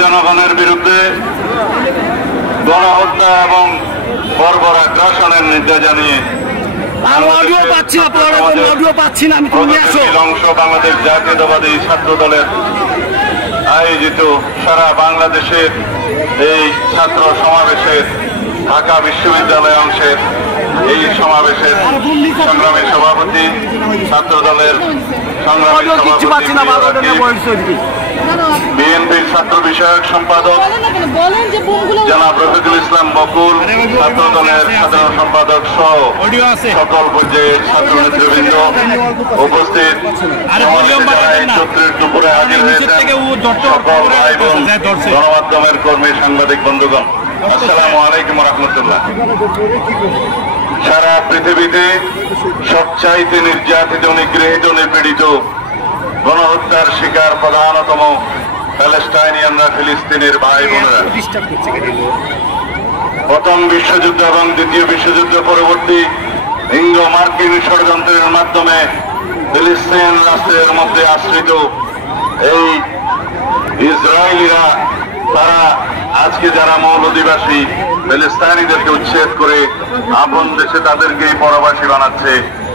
জনগণের বিরুদ্ধে গণহত্যা এবং বর্বর আগ্রাসনের নিন্দা জানিয়ে অংশ বাংলাদেশ জাতীয়তাবাদী ছাত্র দলের আয়োজিত সারা বাংলাদেশের এই ছাত্র সমাবেশের ঢাকা বিশ্ববিদ্যালয় অংশের এই সমাবেশের সংগ্রামী সভাপতি ছাত্র দলের সংগ্রামী সভাপতি বিএনপির ছাত্র বিষয়ক সম্পাদক জনাব রফিকুল ইসলাম বকুল, ছাত্র দলের সাধারণ সম্পাদক সহ সকল পর্যায়ের ছাত্র নেতৃবৃন্দ উপস্থিত, দুপুরে হাজির হয়েছেন সকল ভাই বোন গণমাধ্যমের কর্মী সাংবাদিক বন্ধুগণ, আসসালামু আলাইকুম রহমতুল্লাহ। সারা পৃথিবীতে সবচাইতে নির্যাতিত, নিগৃহীত, নিপীড়িত, গণহত্যার শিকার প্রধানতম প্যালেস্টাইনিয়ানরা, ফিলিস্তিনের ভাই বোনেরা। প্রথম বিশ্বযুদ্ধ এবং দ্বিতীয় বিশ্বযুদ্ধ পরবর্তী ইঙ্গো মার্কিন ষড়যন্ত্রের মাধ্যমে ফিলিস্তিন রাষ্ট্রের মধ্যে আশ্রিত এই ইসরায়েলিরা, তারা আজকে যারা মূল অধিবাসী ফিলিস্তিনিদেরকে উচ্ছেদ করে আপন দেশে তাদেরকেই পরবাসী বানাচ্ছে,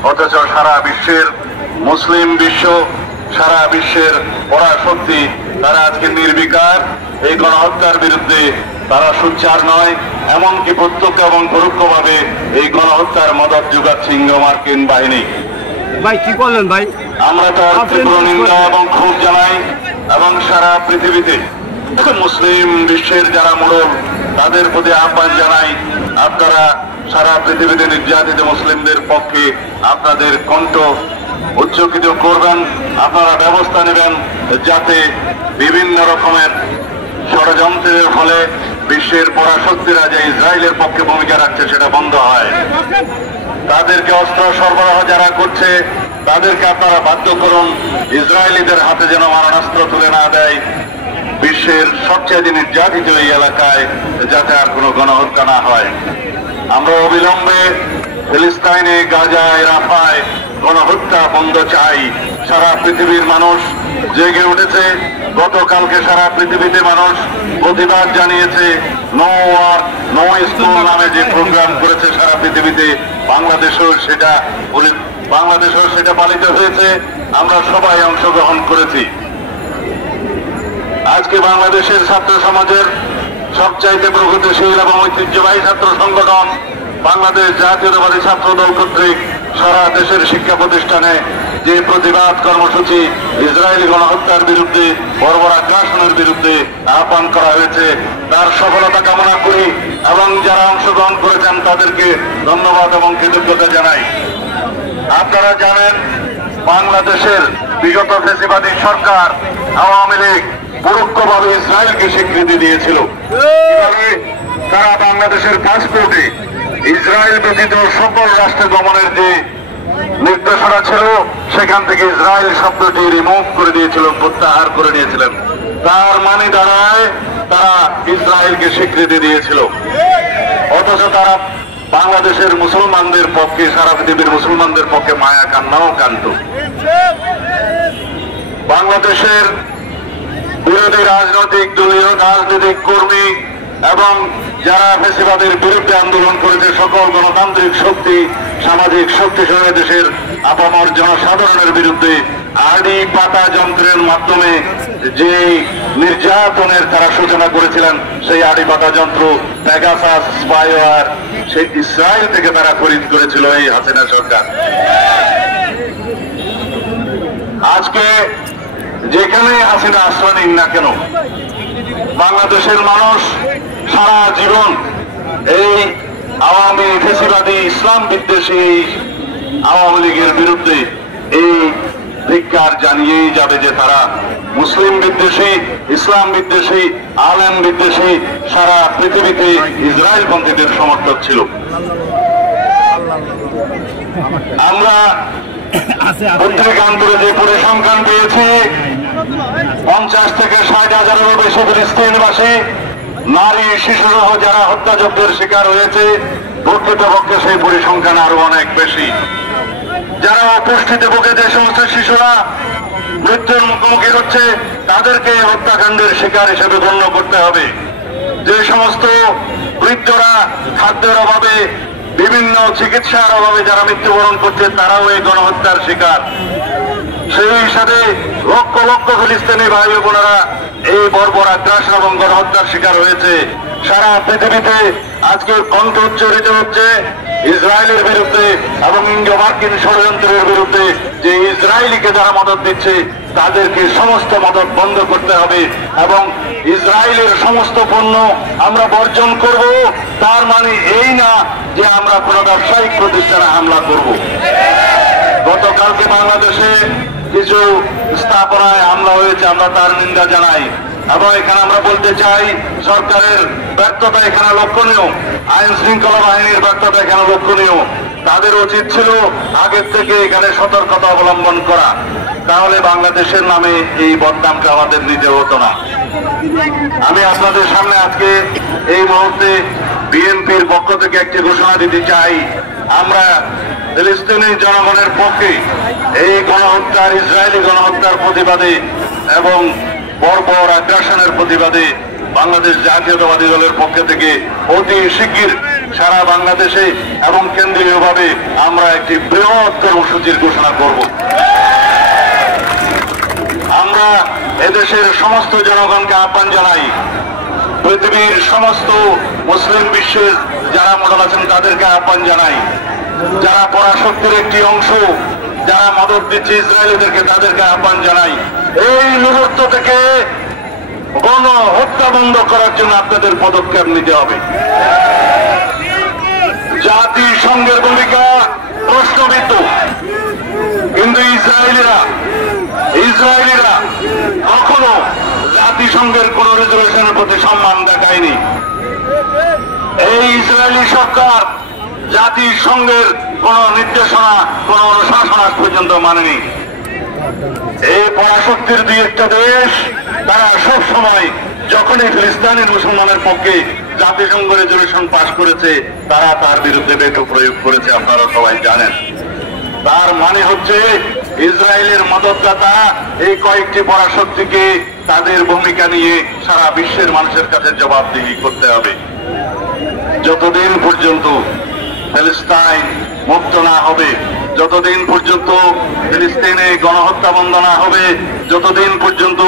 অথচ সারা বিশ্বের মুসলিম বিশ্ব, সারা বিশ্বের পরাশক্তি তারা আজকে নির্বিকার এই গণহত্যার বিরুদ্ধে তারা সোচ্চার নয়, এমনকি প্রত্যক্ষ এবং পরোক্ষভাবে এই গণহত্যার মদত যোগাচ্ছে ইঙ্গো মার্কিন বাহিনী। ভাই কি বললেন ভাই? আমরা তার তীব্র নিন্দা এবং ক্ষোভ জানাই এবং সারা পৃথিবীতে মুসলিম বিশ্বের যারা মোড়ল তাদের প্রতি আহ্বান জানাই, আপনারা সারা পৃথিবীতে নির্যাতিত মুসলিমদের পক্ষে আপনাদের কণ্ঠ উচ্চকিত করবেন, আপনারা ব্যবস্থা নেবেন যাতে বিভিন্ন রকমের ষড়যন্ত্রের ফলে বিশ্বের পরাশক্তিরা যে ইসরায়েলের পক্ষে ভূমিকা রাখছে সেটা বন্ধ হয়। তাদেরকে অস্ত্র সরবরাহ যারা করছে তাদেরকে আপনারা বাধ্য করুন ইসরায়েলিদের হাতে যেন মারণাস্ত্র তুলে না দেয়, বিশ্বের সবচেয়ে নির্যাতিত এই এলাকায় যাতে আর কোনো গণহত্যা না হয়। আমরা অবিলম্বে ফিলিস্তিনে, গাজায়, রাফায় গণহত্যা বন্ধ চাই। সারা পৃথিবীর মানুষ জেগে উঠেছে, গতকালকে সারা পৃথিবীতে মানুষ প্রতিবাদ জানিয়েছে। নো ওয়ার নো স্কুল নামে যে প্রোগ্রাম করেছে সারা পৃথিবীতে, বাংলাদেশেও সেটা পালিত হয়েছে, আমরা সবাই অংশগ্রহণ করেছি। আজকে বাংলাদেশের ছাত্র সমাজের সবচাইতে প্রগতিশীল এবং ঐতিহ্যবাহী ছাত্র সংগঠন বাংলাদেশ জাতীয়তাবাদী ছাত্র দল কর্তৃক সারা দেশের শিক্ষা প্রতিষ্ঠানে যে প্রতিবাদ কর্মসূচি ইসরায়েলি গণহত্যার বিরুদ্ধে, বর্বর আগ্রাসনের বিরুদ্ধে আহ্বান করা হয়েছে, তার সফলতা কামনা করি এবং যারা অংশগ্রহণ করেছেন তাদেরকে ধন্যবাদ এবং কৃতজ্ঞতা জানাই। আপনারা জানেন বাংলাদেশের বিগত ফ্যাসিবাদী সরকার আওয়ামী লীগ পরোক্ষভাবে ইসরায়েলকে স্বীকৃতি দিয়েছিল। তারা বাংলাদেশের পাসপোর্টে ইসরায়েল ব্যতীত সকল রাষ্ট্র গমনের যে নির্দেশনা ছিল সেখান থেকে ইসরায়েল শব্দটি রিমুভ করে দিয়েছিল, প্রত্যাহার করে নিয়েছিলেন। তার মানে দাঁড়ায় তারা ইসরায়েলকে স্বীকৃতি দিয়েছিল, অথচ তারা বাংলাদেশের মুসলমানদের পক্ষে, সারা পৃথিবীর মুসলমানদের পক্ষে মায়া কান্নাও কান্ত। বাংলাদেশের বিরোধী রাজনৈতিক দলীয় রাজনৈতিক কর্মী এবং যারা ফ্যাসিবাদের বিরুদ্ধে আন্দোলন করেছে সকল গণতান্ত্রিক শক্তি, সামাজিক শক্তি সহ দেশের আপামর জনসাধারণের বিরুদ্ধে আড়ি পাতা যন্ত্রের মাধ্যমে যে নির্যাতনের তারা সূচনা করেছিলেন, সেই আড়ি পাতা যন্ত্র পেগাসাস স্পাইওয়ার সেই ইসরায়েল থেকে তারা খরিদ করেছিল এই হাসিনা সরকার। আজকে যেখানে হাসিনা আশ্রয় নিন না কেন, বাংলাদেশের মানুষ সারা জীবন এই আওয়ামী ফ্যাসিবাদী ইসলাম বিদ্বেষী আওয়ামী লীগের বিরুদ্ধে এই ধিক্কার জানিয়েই যাবে যে তারা মুসলিম বিদ্বেষী, ইসলাম বিদ্বেষী, আলেম বিদ্বেষী, সারা পৃথিবীতে ইসরায়েল পন্থীদের সমর্থক ছিল। আমরা পত্রিকান্তরে যে পরিসংখ্যান পেয়েছি 50 থেকে 60,000-এরও বেশি ফিলিস্তিনবাসী নারী, শিশুসহ যারা হত্যাযজ্ঞের শিকার হয়েছে, প্রকৃতপক্ষে সেই পরিসংখ্যান আরো অনেক বেশি। যারা অপুষ্টিতে ভুগে যে সমস্ত শিশুরা মৃত্যুর মুখোমুখি হচ্ছে তাদেরকে হত্যাকাণ্ডের শিকার হিসেবে গণ্য করতে হবে। যে সমস্ত বৃদ্ধরা খাদ্যের অভাবে, বিভিন্ন চিকিৎসার অভাবে যারা মৃত্যুবরণ করছে, তারাও এই গণহত্যার শিকার। সেই সাথে লক্ষ লক্ষ ফিলিস্তিনি ভাই বোনেরা এই বর্বর আগ্রাসন এবং গণহত্যার শিকার হয়েছে। সারা পৃথিবীতে আজকে কণ্ঠ উচ্চারিত হচ্ছে ইসরায়েলের বিরুদ্ধে এবং ইন্দো মার্কিন ষড়যন্ত্রের বিরুদ্ধে, যে ইসরায়েলিকে যারা মদত দিচ্ছে তাদেরকে সমস্ত মদত বন্ধ করতে হবে এবং ইসরায়েলের সমস্ত পণ্য আমরা বর্জন করব। তার মানে এই না যে আমরা কোনো ব্যবসায়িক প্রতিষ্ঠানে হামলা করব। গতকালকে বাংলাদেশে কিছু স্থাপনায় হামলা হয়েছে, আমরা তার নিন্দা জানাই এবং এখানে আমরা বলতে চাই সরকারের ব্যর্থতা এখানে লক্ষণীয়, আইন শৃঙ্খলা বাহিনীর ব্যর্থতা এখানে লক্ষণীয়। তাদের উচিত ছিল আগের থেকে এখানে সতর্কতা অবলম্বন করা, তাহলে বাংলাদেশের নামে এই বদনামটা আমাদের নিতে হতো না। আমি আপনাদের সামনে আজকে এই মুহূর্তে বিএনপির পক্ষ থেকে একটি ঘোষণা দিতে চাই। আমরা ফিলিস্তিনি জনগণের পক্ষে এই গণহত্যার, ইসরায়েলি গণহত্যার প্রতিবাদে এবং বর্বর আগ্রাসনের প্রতিবাদে বাংলাদেশ জাতীয়তাবাদী দলের পক্ষ থেকে অতি শিগগির সারা বাংলাদেশে এবং কেন্দ্রীয়ভাবে আমরা একটি বৃহৎ কর্মসূচির ঘোষণা করব। আমরা এদেশের সমস্ত জনগণকে আহ্বান জানাই, পৃথিবীর সমস্ত মুসলিম বিশ্বের যারা মোড়ল আছেন তাদেরকে আহ্বান জানাই, যারা পরাশক্তির একটি অংশ, যারা মদত দিচ্ছে ইসরায়েলিদেরকে, তাদেরকে আহ্বান জানাই, এই মুহূর্ত থেকে গণহত্যা বন্ধ করার জন্য আপনাদের পদক্ষেপ নিতে হবে। জাতিসংঘের ভূমিকা প্রশ্নবিদ্ধ, কিন্তু ইসরায়েলিরা কখনো জাতিসংঘের কোন রেজলিউশনের প্রতি সম্মান দেখায়নি। এই ইসরায়েলি সরকার জাতিসংঘের কোন নির্দেশনা, কোন অনুশাসন আজ পর্যন্ত মানেনি। এই পরাশক্তির দুই একটা দেশ তারা সব সময় যখনই ফিলিস্তিনি মুসলমানের পক্ষে জাতিসংঘ রেজলিউশন পাশ করেছে, তারা তার বিরুদ্ধে ভেটো প্রয়োগ করেছে, আপনারা সবাই জানেন। তার মানে হচ্ছে ইসরায়েলের মদতদাতা এই কয়েকটি পরাশক্তিকে তাদের ভূমিকা নিয়ে সারা বিশ্বের মানুষের কাছে জবাবদিহি করতে হবে। যতদিন পর্যন্ত ফিলিস্তিন মুক্ত না হবে, যতদিন পর্যন্ত ফিলিস্তিনে গণহত্যা বন্ধ না হবে, যতদিন পর্যন্ত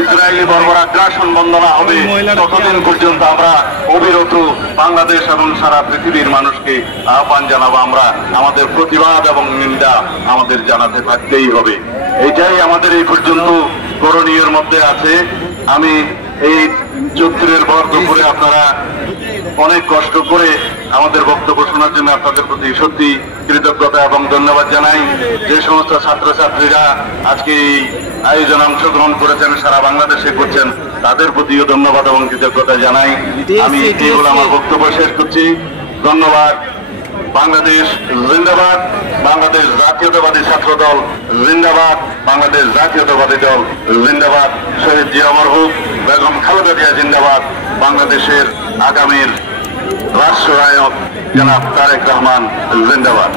ইসরায়েলি বর্বর আগ্রাসন বন্ধ না হবে, ততদিন পর্যন্ত আমরা অবিরত বাংলাদেশ এবং সারা পৃথিবীর মানুষকে আহ্বান জানাবো। আমরা আমাদের প্রতিবাদ এবং নিন্দা আমাদের জানাতে থাকতেই হবে। এটাই আমাদের এই পর্যন্ত করণীয়ের মধ্যে আছে। আমি এই চৈত্রের ভর দুপুরে আপনারা অনেক কষ্ট করে আমাদের বক্তব্য শোনার জন্য আপনাদের প্রতি সত্যি কৃতজ্ঞতা এবং ধন্যবাদ জানাই। যে সমস্ত ছাত্রছাত্রীরা আজকে এই আয়োজনে অংশগ্রহণ করেছেন, সারা বাংলাদেশে করছেন, তাদের প্রতিও ধন্যবাদ এবং কৃতজ্ঞতা জানাই। আমি কেবল আমার বক্তব্য শেষ করছি। ধন্যবাদ। বাংলাদেশ জিন্দাবাদ, বাংলাদেশ জাতীয়তাবাদী ছাত্র দল জিন্দাবাদ, বাংলাদেশ জাতীয়তাবাদী দল জিন্দাবাদ, শহীদ জিয়া মরহুম বেগম খালেদা জিয়া জিন্দাবাদ, বাংলাদেশের আগামীর রাষ্ট্রনায়ক জনাব তারেক রহমান জিন্দাবাদ।